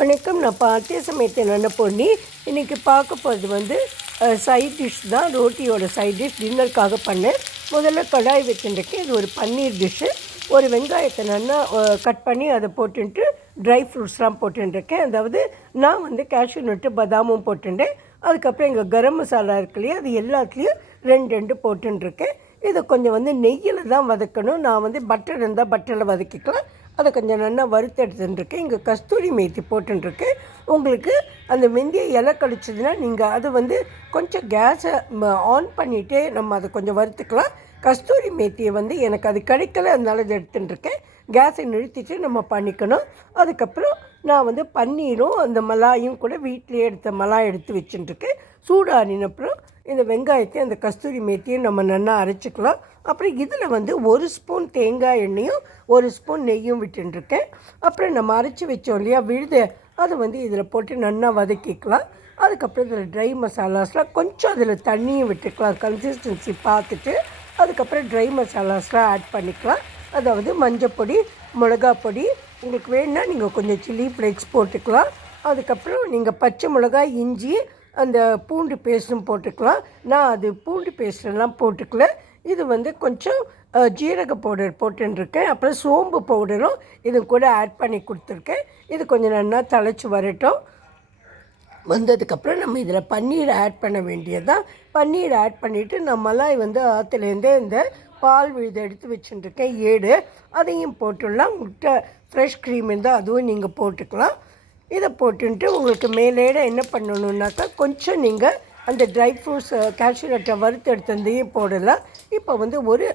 வணக்கம். நான் பார்த்திய சமயத்தில் என்ன பொண்ணி இன்றைக்கி பார்க்க போகிறது சைட் டிஷ் தான். ரோட்டியோட சைட் டிஷ் டின்னருக்காக பண்ணேன். முதல்ல கடாய் வச்சுருக்கேன். இது ஒரு பன்னீர் டிஷ்ஷு. ஒரு வெங்காயத்தை நல்லா கட் பண்ணி அதை போட்டுட்டு ட்ரை ஃப்ரூட்ஸ்லாம் போட்டுருக்கேன். அதாவது நான் கேஷ்யூ நட்டு பதாமும் போட்டுட்டேன். அதுக்கப்புறம் எங்கள் கரம் மசாலா இருக்கு இல்லையா, அது எல்லாத்துலேயும் ரெண்டு போட்டுருக்கேன். இதை கொஞ்சம் நெய்யில் தான் வதக்கணும். நான் பட்டர் இருந்தால் பட்டரில் வதக்கிக்கலாம். அதை கொஞ்சம் நல்லா வறுத்து எடுத்துட்டுருக்கேன். இங்கே கஸ்தூரி மேத்தி போட்டுருக்கேன். உங்களுக்கு அந்த வெந்தய இலை கழிச்சதுன்னா நீங்கள் அதை கொஞ்சம் கேஸை ஆன் பண்ணிவிட்டு நம்ம அதை கொஞ்சம் வறுத்துக்கலாம். கஸ்தூரி மேத்தியை எனக்கு அது கிடைக்கல, அதனால அதை எடுத்துட்டுருக்கேன். கேஸை நிறுத்திட்டு நம்ம பண்ணிக்கணும். அதுக்கப்புறம் நான் பன்னீரும் அந்த மலாயும் கூட வீட்டிலே எடுத்த மலாய் எடுத்து வச்சுட்டுருக்கேன். சூடானினப்புறம் இந்த வெங்காயத்தையும் அந்த கஸ்தூரி மேத்தியும் நம்ம நல்லா அரைச்சிக்கலாம். அப்புறம் இதில் 1 ஸ்பூன் தேங்காய் எண்ணெயும் 1 ஸ்பூன் நெய்யும் விட்டுருக்கேன். அப்புறம் நம்ம அரைச்சி வச்சோம் இல்லையா விழுது, அதை இதில் போட்டு நல்லா வதக்கிக்கலாம். அதுக்கப்புறம் இதில் ட்ரை மசாலாஸ்லாம் கொஞ்சம் அதில் தண்ணியும் விட்டுக்கலாம், கன்சிஸ்டன்சி பார்த்துட்டு. அதுக்கப்புறம் ட்ரை மசாலாஸ்லாம் ஆட் பண்ணிக்கலாம். அதாவது மஞ்சப்பொடி, மிளகா பொடி, உங்களுக்கு வேணுன்னா நீங்கள் கொஞ்சம் சில்லி ஃப்ளேக்ஸ் போட்டுக்கலாம். அதுக்கப்புறம் நீங்கள் பச்சை மிளகாய், இஞ்சி, அந்த பூண்டு பேஸ்ட்டும் போட்டுக்கலாம். நான் அது பூண்டு பேஸ்ட்டெல்லாம் போட்டுக்கல. இது கொஞ்சம் ஜீரக பவுடர் போட்டுருக்கேன். அப்புறம் சோம்பு பவுடரும் இது கூட ஆட் பண்ணி கொடுத்துருக்கேன். இது கொஞ்சம் நல்லா தழைச்சி வரட்டும். வந்ததுக்கப்புறம் நம்ம இதில் பன்னீர் ஆட் பண்ண வேண்டியதுதான். பன்னீர் ஆட் பண்ணிவிட்டு நான் மலாய் ஆற்றுலேருந்தே இந்த பால் விழுதை எடுத்து வச்சுட்டுருக்கேன் 7, அதையும் போட்டுடலாம். முட்டை ஃப்ரெஷ் க்ரீம் இருந்தால் அதுவும் நீங்கள் போட்டுக்கலாம். இதை போட்டுன்ட்டு உங்களுக்கு மேலேட என்ன பண்ணணுன்னாக்கா கொஞ்சம் நீங்கள் அந்த ட்ரை ஃப்ரூட்ஸ் கேஷ்யூ நட்டை வறுத்து எடுத்ததையும் போடலாம். இப்போ ஒரு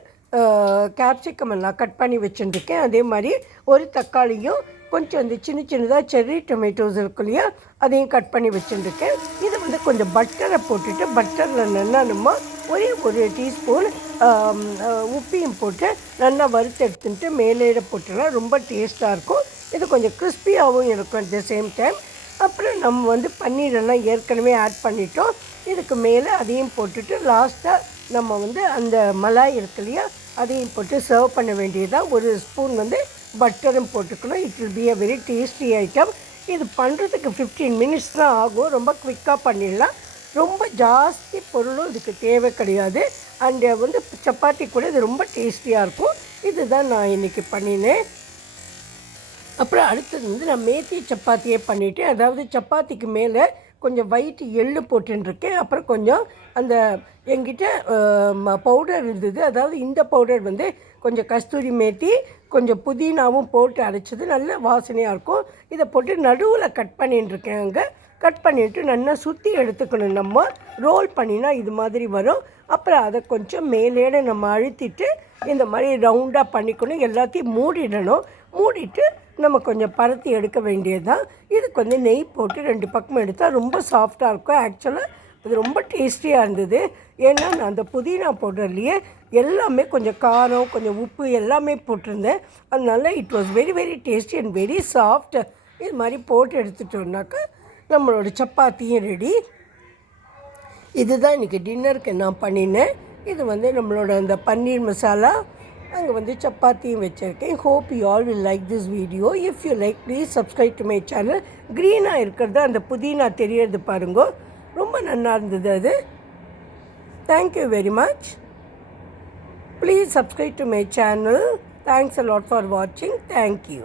கேப்சிகம் எல்லாம் கட் பண்ணி வச்சுட்டுருக்கேன். அதே மாதிரி ஒரு தக்காளியும் கொஞ்சம் சின்னதாக செர்ரி டொமேட்டோஸ் இருக்கு இல்லையா, அதையும் கட் பண்ணி வச்சுட்டுருக்கேன். இதை கொஞ்சம் பட்டரை போட்டுட்டு பட்டரில் நல்லா நம்ம ஒரு டீஸ்பூன் உப்பையும் போட்டு நல்லா வறுத்து எடுத்துட்டு மேலேட போட்டுலாம் ரொம்ப டேஸ்ட்டாக இருக்கும். இது கொஞ்சம் கிறிஸ்பியாகவும் இருக்கும் அட் த சேம் டைம். அப்புறம் நம்ம பன்னீரெல்லாம் ஏற்கனவே ஆட் பண்ணிட்டோம். இதுக்கு மேலே அதையும் போட்டுட்டு லாஸ்ட்டாக நம்ம அந்த மலாய் இருக்கு இல்லையா, அதையும் போட்டு சர்வ் பண்ண வேண்டியதாக. ஒரு ஸ்பூன் பட்டரும் போட்டுக்கணும். It will be a very tasty item. இது பண்ணுறதுக்கு 15 மினிட்ஸ் தான் ஆகும். ரொம்ப குவிக்காக பண்ணிடலாம். ரொம்ப ஜாஸ்தி பொருளும் இதுக்கு தேவை கிடையாது. அண்டு சப்பாத்தி கூட இது ரொம்ப டேஸ்டியாக இருக்கும். இதுதான் நான் இன்றைக்கி பண்ணினேன். அப்புறம் அடுத்தது நான் மேத்தி சப்பாத்தியே பண்ணிவிட்டு, அதாவது சப்பாத்திக்கு மேலே கொஞ்சம் ஒயிட் எள்ளு போட்டுருக்கேன். அப்புறம் கொஞ்சம் அந்த என்கிட்ட பவுடர் இருந்தது. அதாவது இந்த பவுடர் கொஞ்சம் கஸ்தூரி மேத்தி, கொஞ்சம் புதினாவும் போட்டு அரைச்சது நல்ல வாசனையாக இருக்கும். இதை போட்டு நடுவில் கட் பண்ணிட்டுருக்கேன். அங்கே கட் பண்ணிவிட்டு நல்லா சுற்றி எடுத்துக்கணும். நம்ம ரோல் பண்ணினா இது மாதிரி வரும். அப்புறம் அதை கொஞ்சம் மேலேட நம்ம அழுத்திட்டு இந்த மாதிரி ரவுண்டாக பண்ணிக்கணும். எல்லாத்தையும் மூடிடணும். மூடிட்டு நம்ம கொஞ்சம் பரத்தி எடுக்க வேண்டியது தான். இதுக்கு நெய் போட்டு 2 பக்கமும் எடுத்தால் ரொம்ப சாஃப்டாக இருக்கும். ஆக்சுவலாக இது ரொம்ப டேஸ்டியாக இருந்தது. ஏன்னா நான் அந்த புதினா பவுடர்லேயே எல்லாமே கொஞ்சம் காரம், கொஞ்சம் உப்பு எல்லாமே போட்டிருந்தேன். அதனால it was very very tasty and very soft. இது மாதிரி போட்டு எடுத்துட்டோம்னாக்கா நம்மளோட சப்பாத்தியும் ரெடி. இதுதான் இன்றைக்கி டின்னருக்கு நான் பண்ணினேன். இது நம்மளோட அந்த பன்னீர் மசாலா, அங்கே சப்பாத்தியும் வச்சுருக்கேன். Hope you all will like this video. If you like please subscribe to my channel. க்ரீனாக இருக்கிறது அந்த புதினா தெரியறது பாருங்க, ரொம்ப நல்லா இருந்தது அது. Thank you very much. Please subscribe to my channel. Thanks a lot for வாட்சிங். தேங்க்யூ.